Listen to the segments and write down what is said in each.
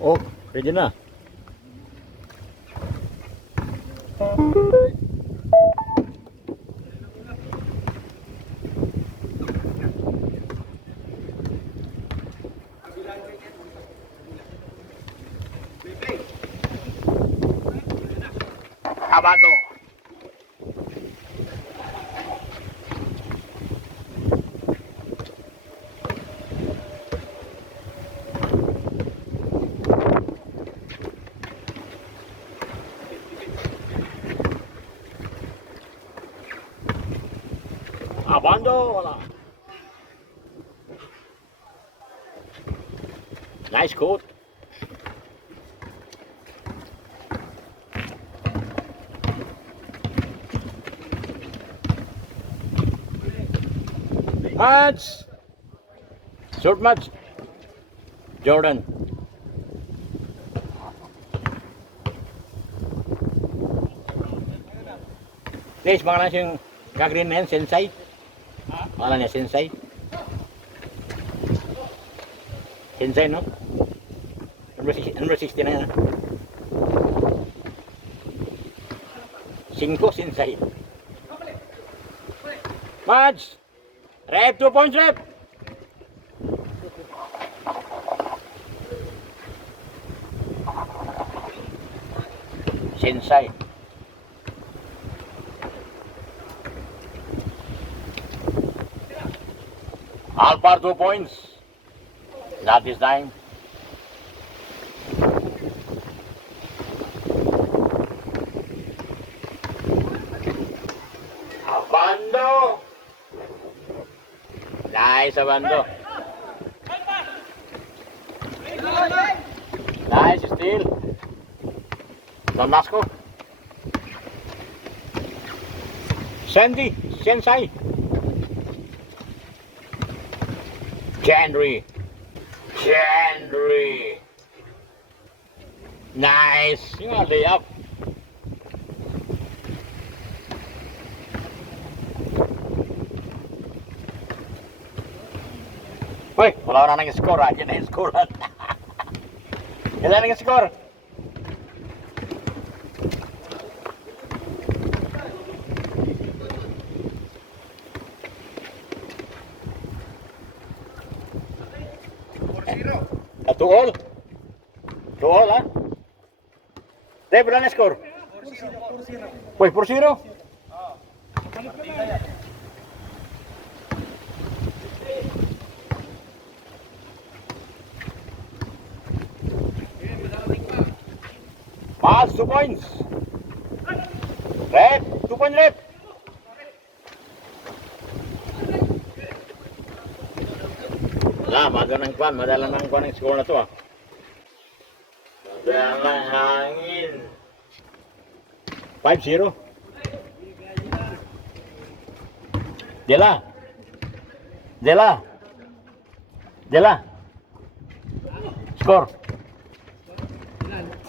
Oh, ready na. Abado. Abando, wala. Nice coat. Match. Short match. Jordan. Guys, mga nasa yung kagreen na yan, Sensei. Wala niya, Sensei. Sensei, no? Number 60 na yan. 5 Sensei. Match! Rep, 2 points, rep! Sensei. Alpar 2 points. Not this time. Abando. Nice, Abando. Nice steal. Damasco. Sandy, Sensei. Chandry. Nice. Yung nga layup. Uy, wala na nang score ha. Yan na yung score. Yan na yung score. To all? To all, ha? Dave, wala na score? 4-0. Uy, 4-0? Pass, 2 points. Rep, 2 point rep. Wala, madala ng kwan ng score na to ah. Madala ng hangin. 5-0. Dela. Score.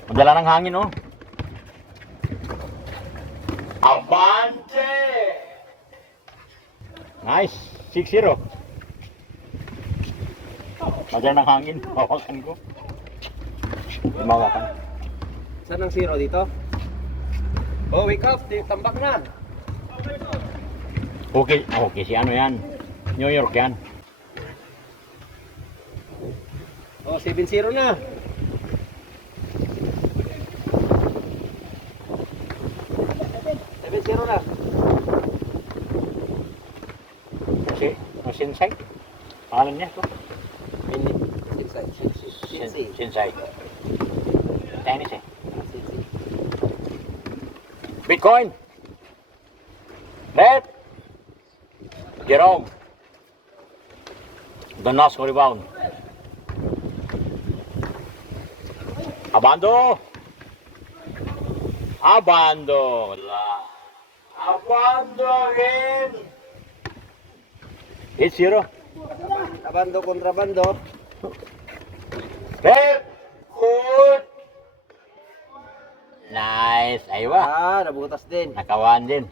Madala ng hangin oh. Abante. Nice. 6-0. Madala ng hangin. Hawakan ko. Mawakan. Saan ang 0 dito? Oh, wake up. Tambak na. Okay, okay si ano yan. New York yan. Oh, 7-0 na. Na. Si Sensei. Pangalan niya to. Sensei. Tennis eh. Bitcoin. Red. Jerome. Damasco rebound. Abando. Abando again. 8-0. Abando kontra bando. Red. Good. Nice. Aywa. Nabutas din. Nakawan din.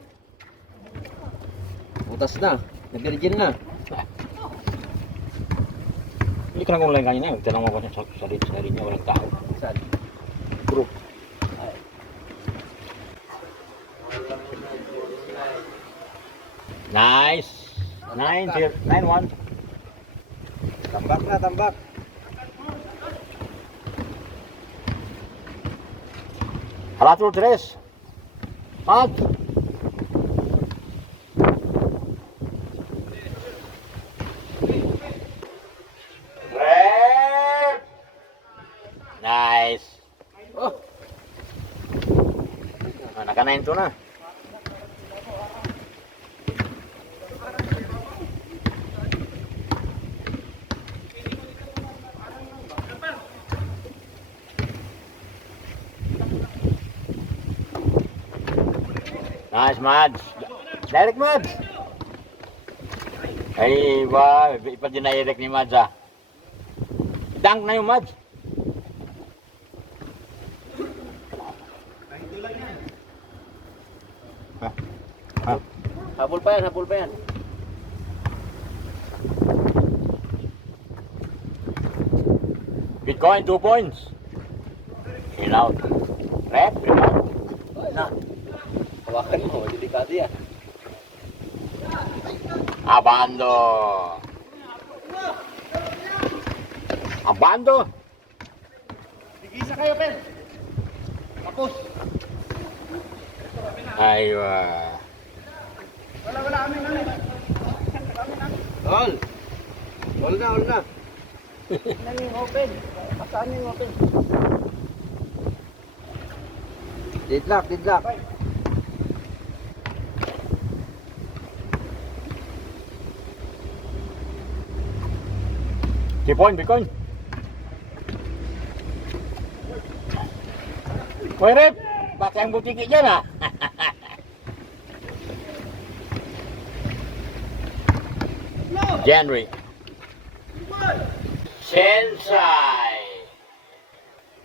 Butas na. Na-virgin na. Hindi ka lang kung lang kanina. Tanong mo ko sa linya. Walang tao. Saan? Group. Nice. 9-1. Tambak na, tambak. Halatul 3. Mat. Nice. Oh, Naka-9 to na. Nice, Mads. Direct, Mads. Ay, ba, ipa dinirect ni Mads, ah. Dunk na yung Mads. habol pa yan, habol pa yan. Bitcoin, 2 points. In out. Rep, rebound. Na. Hawakan mo, delikado yan. Abando. Abando. Tigisa kayo, Pen. Tapos. Aywa. Wala kami na. All. All na. Nani open. Pasaan yung open? Deadlock. 3 point, Bitcoin. Hoy, Rep. Baka ang butiki dyan, ah. January. Sensei.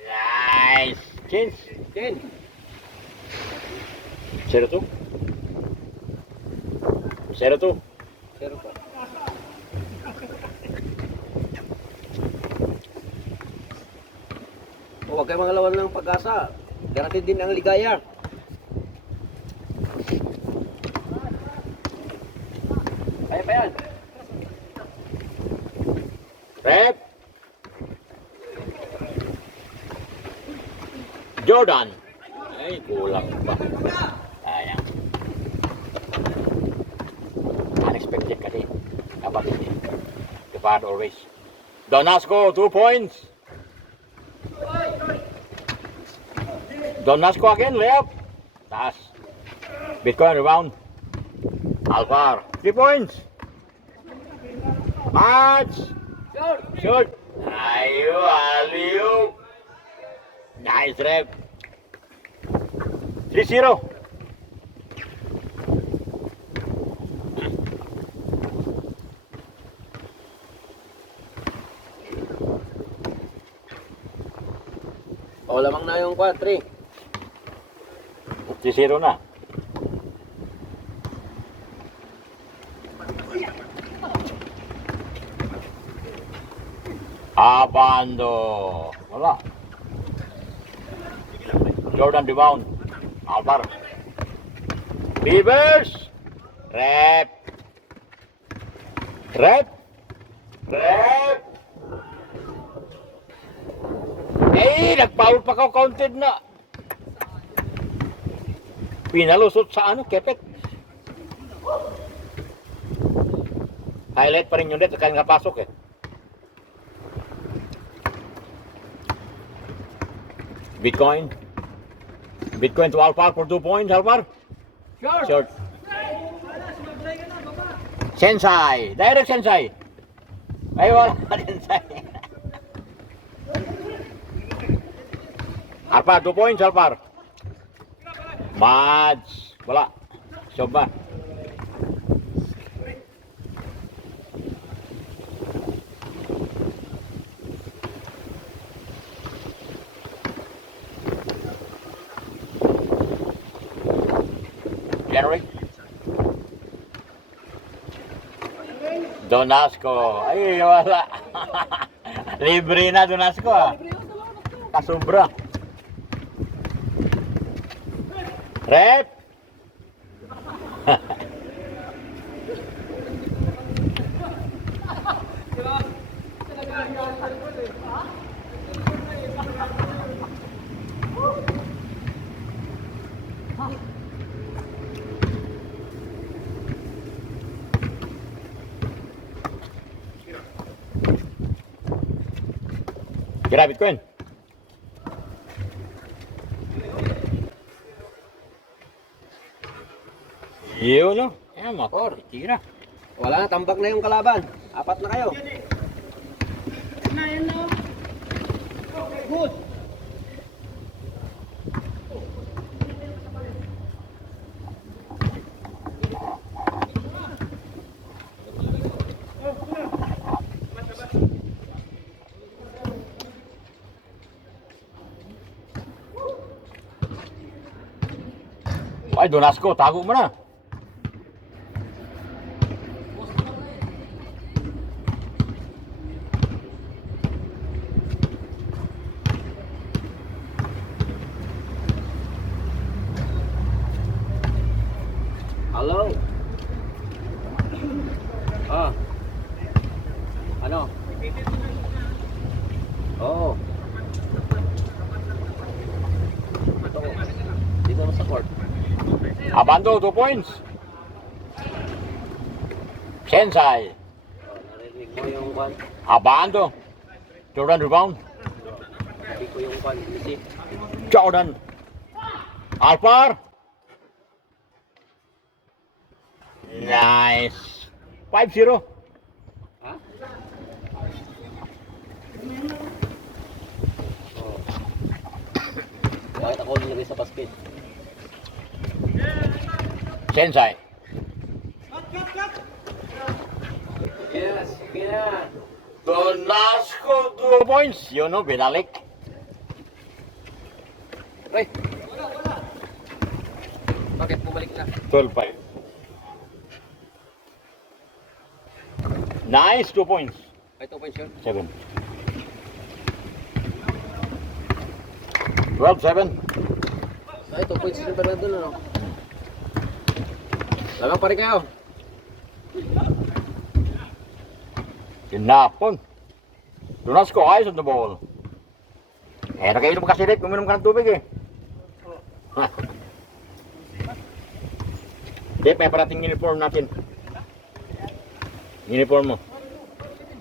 Nice. Chins. 10. 0-2. 0-2. Zero pa. Oh, huwag kayo mga lawan ng pag-asa. Darating din ang ligaya. Kaya pa yan. Rep. Jordan. Ay, kulang pa. Sayang. Unexpected kasi. Dapat hindi. The bad always. Donasco, 2 points. Donasco again, layup. Taas. Bitcoin rebound. Alvar, 3 points. Match. Shoot. Aliu. Nice rep. 3-0. O, lamang na yung 4. 3-0 na. Abando. Wala. Jordan rebound. Alvar. Beavers. Rep. Eh, nag-foul pa ka, counted na. Pinalusot sa ano, kepet. Highlight pa rin yun dito, kaya nakapasok eh. Bitcoin to Alvar for 2 points, Alvar. Short. Sensei, direct Sensei. Ay, wala Sensei. Alvar, 2 points, Alvar. Mads, wala. Soba. January. Donasco. Ay, wala. Libre na Donasco, ah. Nakasubra. Rep! Kira Bitcoin. Yun no. Ayan mo. Tira. Wala na, tambak na yung kalaban. 4 na kayo. Ay, Donasco, tago mo na. Hello? Ah. Ano? Oo. Ito. Dito na sa court. Abando, 2 points. Sensei. Narinig mo yung kwan. Abando. Jordan rebound. Hindi ko yung kwan. Isip. Jordan. Alpar. Nice. 5-0. Ha? Oo. Bakit ako nilagay sa basket? Sensei. Yes, sige na. Donasco, 2 points. Yun no, binalik. Ay! Bakit bumalik na? 12-5. Nice, 2 points. Ay, 2 points yun. 7. 12-7. Ay, 2 points yun pa na doon, ano? Lagang pa rin kayo. Kinapon. Donasco, eyes on the ball. Eh, nakainom ka kasi Rip, uminom ka ng tubig eh. Rip, may parating uniform natin. Uniform mo.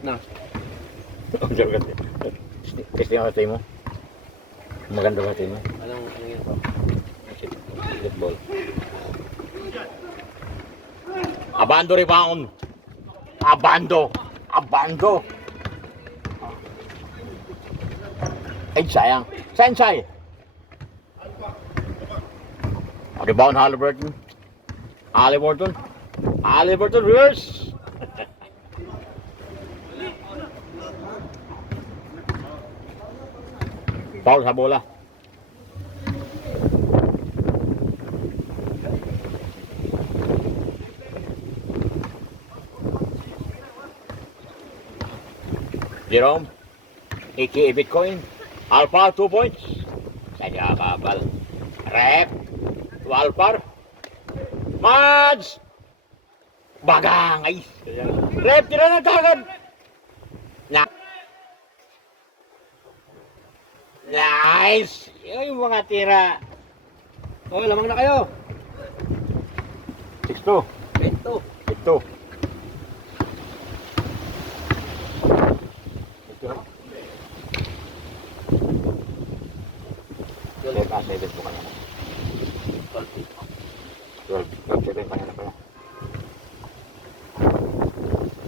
Na. Kasi yung hatay mo. Maganda ba hatay mo? Anong yun po? Basketball. Abando rebound. Abando. Abando. Ay, sayang. Sensei. Rebound Halliburton. Halliburton. Halliburton reverse. Foul sa bola. Jerome, aka Bitcoin, Alpar 2 points. Saya kabal. Rep, to Alpar. Mads! Bagang, ay. Rep, tira na kagad. Na. Nice! Yung mga tira. Oh, lamang na kayo. 6-2. Bento. 8-2. Left as 7 po kanina. 12-7 kanina pala.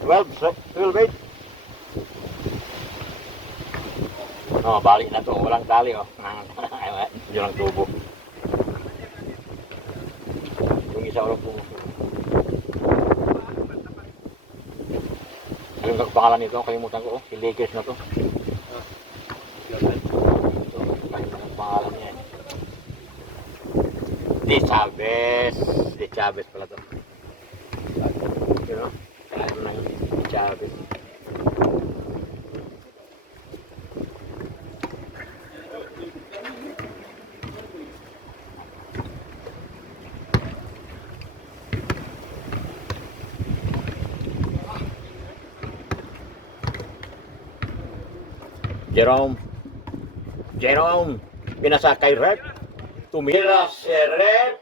12-8. Oh, balik na to. Walang tali oh. Hindi lang tubo. Yung isa ulang tubo. Anong pangalan nito? Kalimutan ko oh. Si Lakers na to. Kalimutan ang pangalan niya eh. De Chavez. De Chavez pala to. You know? Kaya na yun. De Chavez. Jerome, pinasa kay Rep. Tumira si Rep.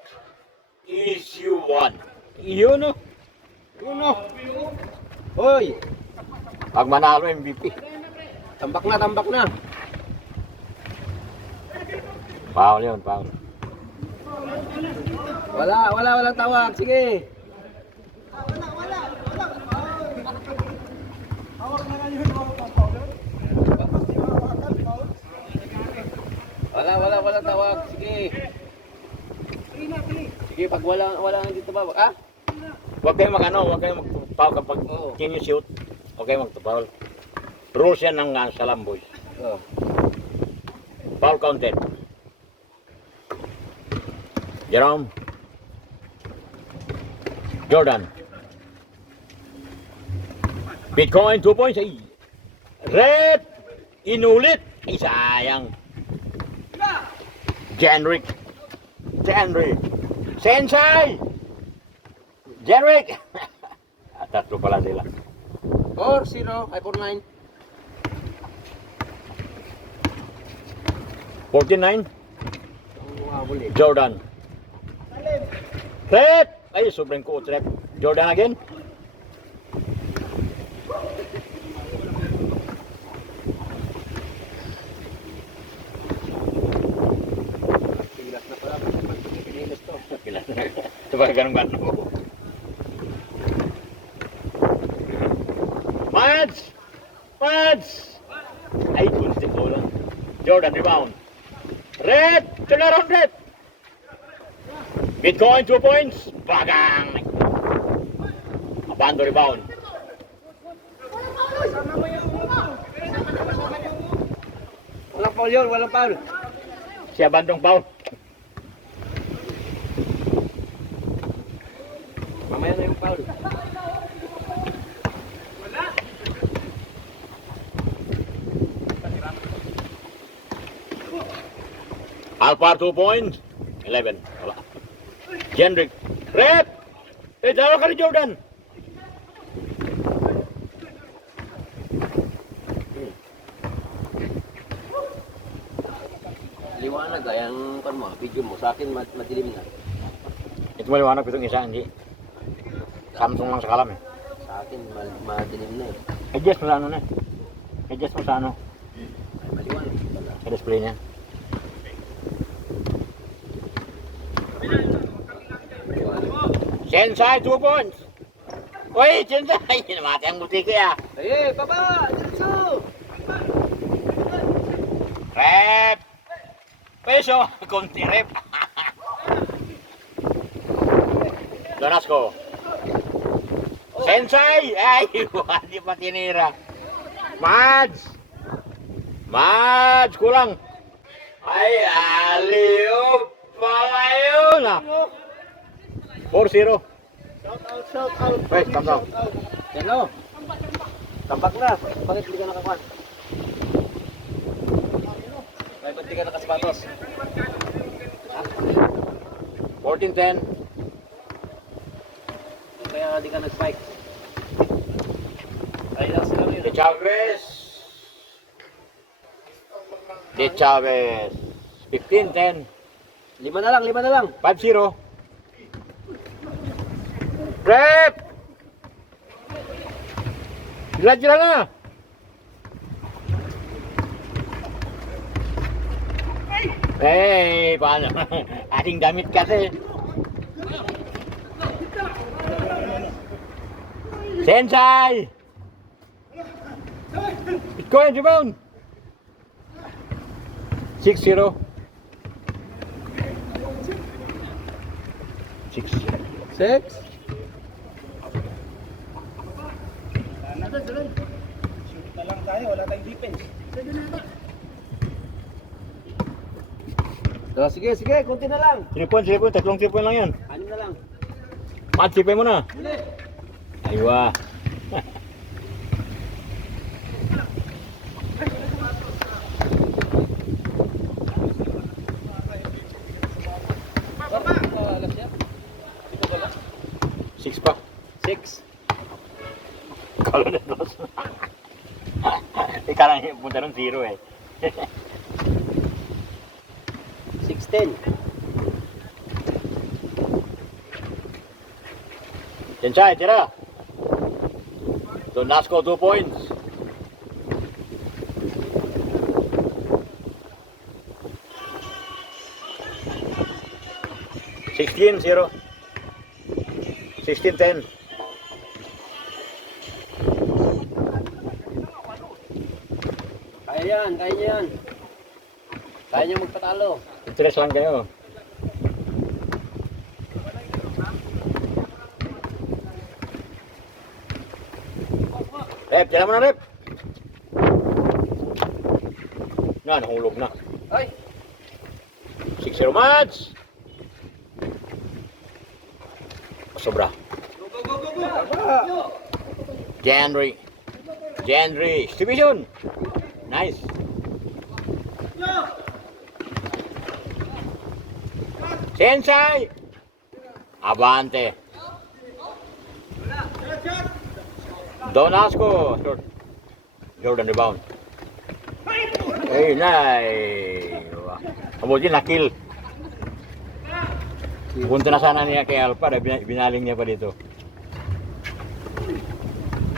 Issue 1. Yun o. Hoy! Pag manalo MVP. Tambak na. Foul yun, foul. Wala tawag. Sige. Wala tawag. Sige. Sige, pag wala dito ba? Ah? Huwag kayong mag-foul kapag kinishoot. Huwag kayong mag-foul. Rules yan ng Salam Boys. Oh. Foul counted. Jerome. Jordan. Bitcoin 2 points. Ay. Red. Inulit. Ay, sayang. Jenrick. Sensei. Jenrick. Tatlo pala sila. 4-0. Ay, 4-9. 49. Huli. Jordan. Red. Ay, sobrang coach rep. Jordan again. Pilas na pala. Pinilas to. Ito ba ganun-ganun? Mads! Ay, kunti ko lang. Jordan, rebound. Red! Turn around, Red! Bitcoin, 2 points. Bagang! Abando rebound. Walang foul yun. Walang foul. Si Abandong foul. Mamaya na yung foul. Alpar, 2 points. 11. Wala. Jendrick. Red! Dalawa ka rin, Jordan. Liwanag yung video mo. Sa akin madilim na. Ito maliwanag itong isa, hindi. Samsung lang sa kalam eh. Sa akin madilim na eh. Adjust mo sa ano na eh. Adjust mo sa ano. Ay, maliwanag pala. Sa display niya. Sensei, 2 points. Uy, Sensei! Namati ang buti kaya. Ay, baba! Diretso! Rep! Peso! Kunti rep. Donasco. Sensei! Ay, hindi pa tinira. Mads! Kulang. Ay, aliw pala yun ah. 4-0. Shout out! Wait, calm down. Yan o. Tambak na. Bakit hindi ka nakakuha? Bakit hindi ka nakasapatos? 14-10. Kaya hindi ka nag-spike. Ay, nasa lang yun. De Chavez. 15-10. 5 na lang. 5-0. Rep! Sila na! Eh, paano? Ating damit kasi. Sensei! Bitcoin, rebound! 6-0. 6. So, sige, kunti na lang. 3 points, tatlong 3 points lang yan. 6 na lang. Magsipay mo na. Aywa. Six pa. 6. Kalo na dos. Ikaw lang punta ng 0 eh. 16. Sensei, tira. Don Nasco 2 points. $16, 0. 16-10. Kaya yan, kaya niya yan. Kaya niya magpatalo. Interest lang kayo. Rep, tira mo na, Rep. Na, nahulog na. Ay! 6-0 match. Sobra. January. Exhibition. Nice. Sensei. Abante. Donasco. Short. Jordan rebound. Hey, nice. Kamutin na kill. Punta na sana niya kay Alpha, binaling niya pa dito.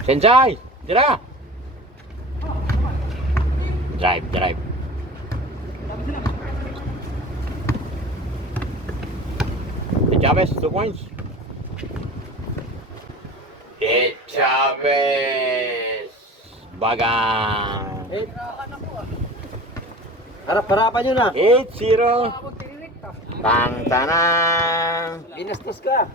Sensei, tira! Drive. De Chavez, 2 points. De Chavez! Bagang! Harap-harapan nyo na. 8-0. Tang tanang. Binastos ka.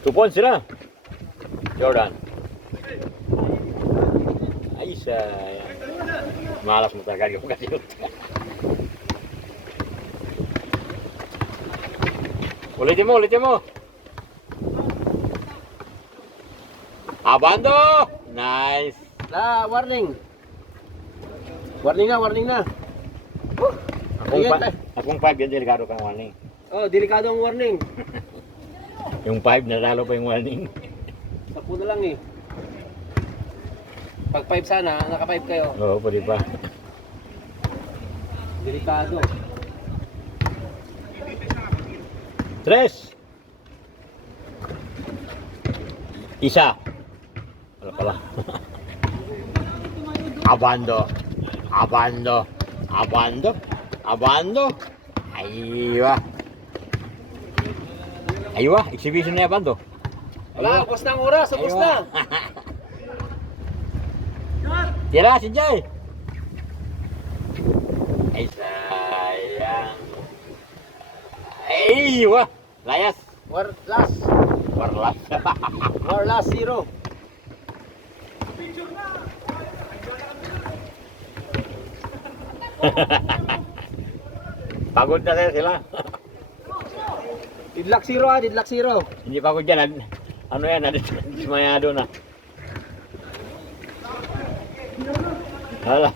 Tupon sila. Jordan. Ay, sayang. Malas mo talaga yung kasinot. Ulitin mo. Abando! Nice. Warning. Warning na. Akong 5 yan, delikado kang warning. Oh, delikado ang warning. Yung 5, nalalo pa yung warning. 10 na lang eh. Pag 5 sana, naka 5 kayo. Oo, pwede pa. Delikado. 3. Isa. Wala pala. Abando. Aywa, exhibition na Abando. Wala, ubos na ang oras, ubos na. Tira, si Jay. Ay, sayang. Aywa, layas. Warlas 0. Pagod na sila. Didlak 0. Hindi pagod yan. Ano yan, dismayado na. Wala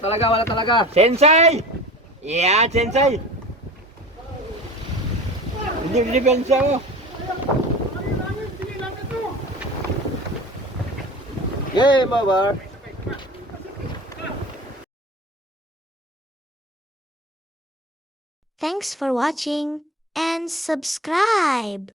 talaga. Wala talaga. Sensei! Yeah, Sensei! Hindi pensa mo. Game over. Thanks for watching and subscribe.